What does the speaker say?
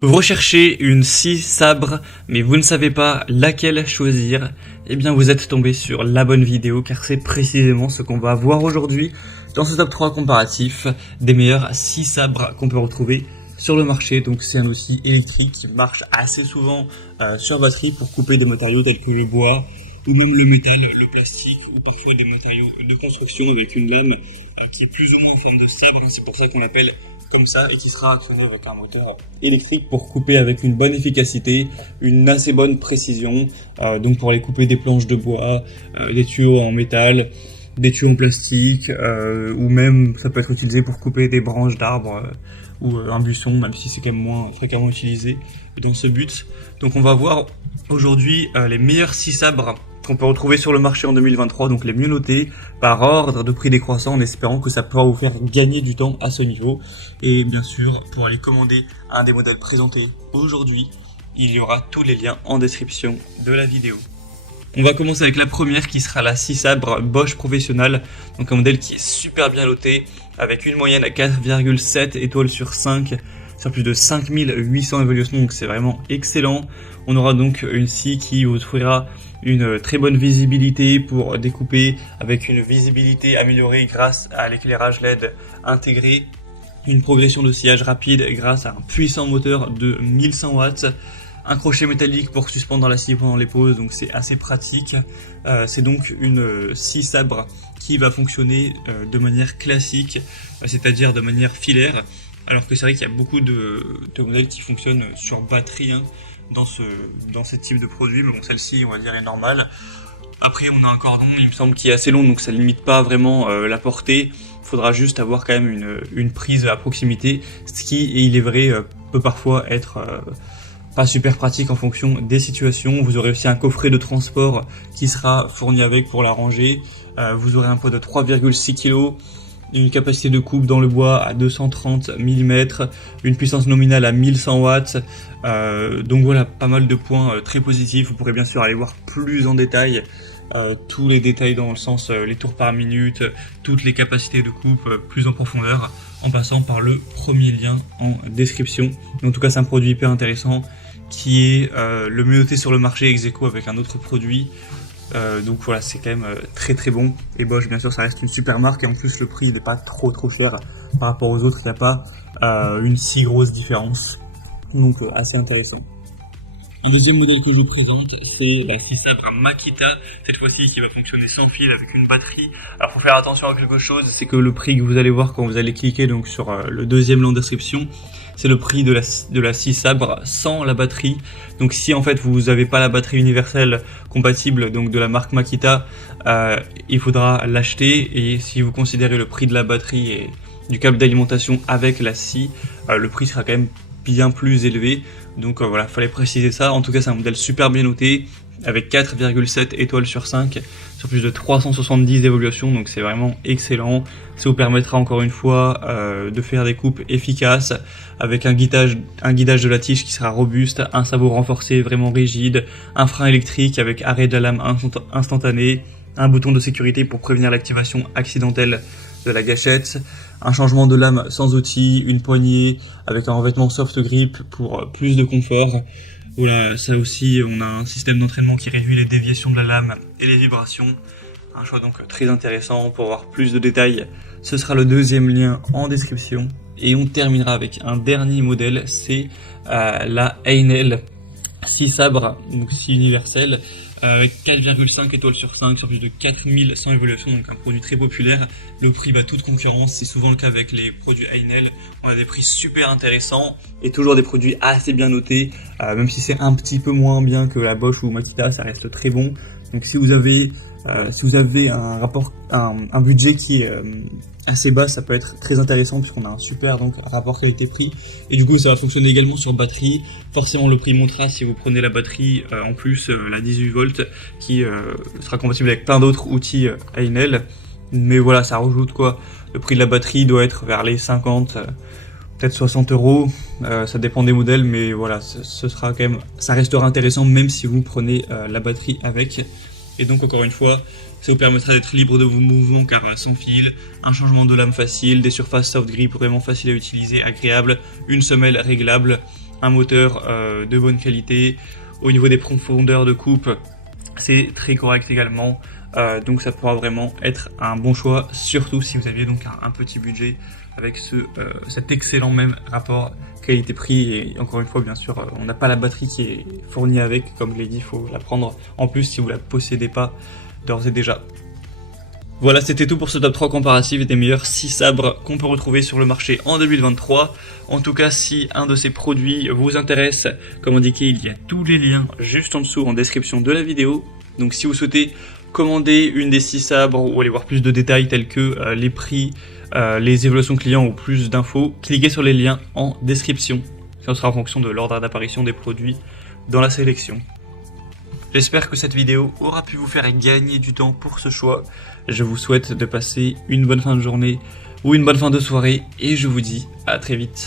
Vous recherchez une scie sabre, mais vous ne savez pas laquelle choisir, eh bien vous êtes tombé sur la bonne vidéo car c'est précisément ce qu'on va voir aujourd'hui dans ce top 3 comparatif des meilleurs scies sabres qu'on peut retrouver sur le marché. Donc c'est un outil électrique qui marche assez souvent sur batterie pour couper des matériaux tels que le bois ou même le métal, le plastique ou parfois des matériaux de construction avec une lame qui est plus ou moins en forme de sabre. C'est pour ça qu'on l'appelle comme ça et qui sera actionné avec un moteur électrique pour couper avec une bonne efficacité, une assez bonne précision, donc pour aller couper des planches de bois, des tuyaux en métal, des tuyaux en plastique, ou même ça peut être utilisé pour couper des branches d'arbres ou un buisson, même si c'est quand même moins fréquemment utilisé dans ce but. Donc on va voir aujourd'hui les meilleurs scies sabres qu'on peut retrouver sur le marché en 2023, donc les mieux notés par ordre de prix décroissant, en espérant que ça pourra vous faire gagner du temps à ce niveau. Et bien sûr, pour aller commander un des modèles présentés aujourd'hui, il y aura tous les liens en description de la vidéo. On va commencer avec la première qui sera la scie sabre Bosch Professional, donc un modèle qui est super bien noté avec une moyenne à 4,7 étoiles sur 5 sur plus de 5800 évaluations, donc c'est vraiment excellent. On aura donc une scie qui vous offrira une très bonne visibilité pour découper avec une visibilité améliorée grâce à l'éclairage LED intégré, une progression de sciage rapide grâce à un puissant moteur de 1100 watts, un crochet métallique pour suspendre la scie pendant les pauses, donc c'est assez pratique. C'est donc une scie sabre qui va fonctionner de manière classique, c'est-à-dire de manière filaire, alors que c'est vrai qu'il y a beaucoup de modèles qui fonctionnent sur batterie dans ce type de produit, mais bon, celle-ci on va dire est normale. Après on a un cordon, il me semble, qui est assez long, donc ça limite pas vraiment la portée. Il faudra juste avoir quand même une prise à proximité, ce qui, il est vrai, peut parfois être pas super pratique en fonction des situations. Vous aurez aussi un coffret de transport qui sera fourni avec pour la ranger. Vous aurez un poids de 3,6 kg, une capacité de coupe dans le bois à 230 mm, une puissance nominale à 1100 watts. Donc voilà, pas mal de points très positifs. Vous pourrez bien sûr aller voir plus en détail tous les détails dans le sens les tours par minute, toutes les capacités de coupe plus en profondeur, en passant par le premier lien en description. En tout cas, c'est un produit hyper intéressant qui est le mieux noté sur le marché ex aequo avec un autre produit. Donc voilà, c'est quand même très très bon. Et Bosch, bien sûr, ça reste une super marque et en plus le prix n'est pas trop cher par rapport aux autres. Il n'y a pas une si grosse différence, donc assez intéressant. Un deuxième modèle que je vous présente, c'est la scie sabre Makita, cette fois-ci qui va fonctionner sans fil avec une batterie. Alors faut faire attention à quelque chose, c'est que le prix que vous allez voir quand vous allez cliquer donc sur le deuxième lien en description, c'est le prix de la scie sabre sans la batterie. Donc si en fait vous n'avez pas la batterie universelle compatible donc de la marque Makita, il faudra l'acheter, et si vous considérez le prix de la batterie et du câble d'alimentation avec la scie, le prix sera quand même bien plus élevé. Donc voilà, fallait préciser ça. En tout cas, c'est un modèle super bien noté avec 4,7 étoiles sur 5 sur plus de 370 évaluations, donc c'est vraiment excellent. Ça vous permettra encore une fois de faire des coupes efficaces avec un guidage de la tige qui sera robuste, un sabot renforcé vraiment rigide, un frein électrique avec arrêt de la lame instantané, un bouton de sécurité pour prévenir l'activation accidentelle de la gâchette, un changement de lame sans outil, une poignée avec un revêtement soft grip pour plus de confort. Voilà, ça aussi, on a un système d'entraînement qui réduit les déviations de la lame et les vibrations. Un choix donc très intéressant. Pour voir plus de détails, ce sera le deuxième lien en description. Et on terminera avec un dernier modèle, c'est la Heinel scie sabre, donc scie universelle, avec 4,5 étoiles sur 5 sur plus de 4100 évaluations, donc un produit très populaire. Le prix bat toute concurrence, c'est souvent le cas avec les produits Heinel. On a des prix super intéressants et toujours des produits assez bien notés, même si c'est un petit peu moins bien que la Bosch ou Makita, ça reste très bon. Donc si vous avez un budget qui est assez bas, ça peut être très intéressant puisqu'on a un super donc rapport qualité-prix, et du coup ça va fonctionner également sur batterie. Forcément le prix montera si vous prenez la batterie en plus la 18 volts qui sera compatible avec plein d'autres outils Heinel, mais voilà, ça rajoute quoi. Le prix de la batterie doit être vers les 50 peut-être 60 euros, ça dépend des modèles, mais voilà, ce sera quand même, ça restera intéressant même si vous prenez la batterie avec. Et donc encore une fois, ça vous permettra d'être libre de vos mouvements car sans fil, un changement de lame facile, des surfaces soft grip vraiment faciles à utiliser, agréables, une semelle réglable, un moteur de bonne qualité. Au niveau des profondeurs de coupe, c'est très correct également. Donc ça pourra vraiment être un bon choix, surtout si vous aviez donc un petit budget avec cet excellent même rapport qualité-prix. Et encore une fois, bien sûr, on n'a pas la batterie qui est fournie avec, comme je l'ai dit, il faut la prendre en plus si vous la possédez pas d'ores et déjà. Voilà, c'était tout pour ce top 3 comparatif des meilleurs 6 sabres qu'on peut retrouver sur le marché en 2023. En tout cas, si un de ces produits vous intéresse, comme indiqué, il y a tous les liens juste en dessous en description de la vidéo. Donc si vous souhaitez commander une des 6 sabres ou aller voir plus de détails tels que les prix, les évaluations clients ou plus d'infos, cliquez sur les liens en description. Ça sera en fonction de l'ordre d'apparition des produits dans la sélection. J'espère que cette vidéo aura pu vous faire gagner du temps pour ce choix. Je vous souhaite de passer une bonne fin de journée ou une bonne fin de soirée et je vous dis à très vite.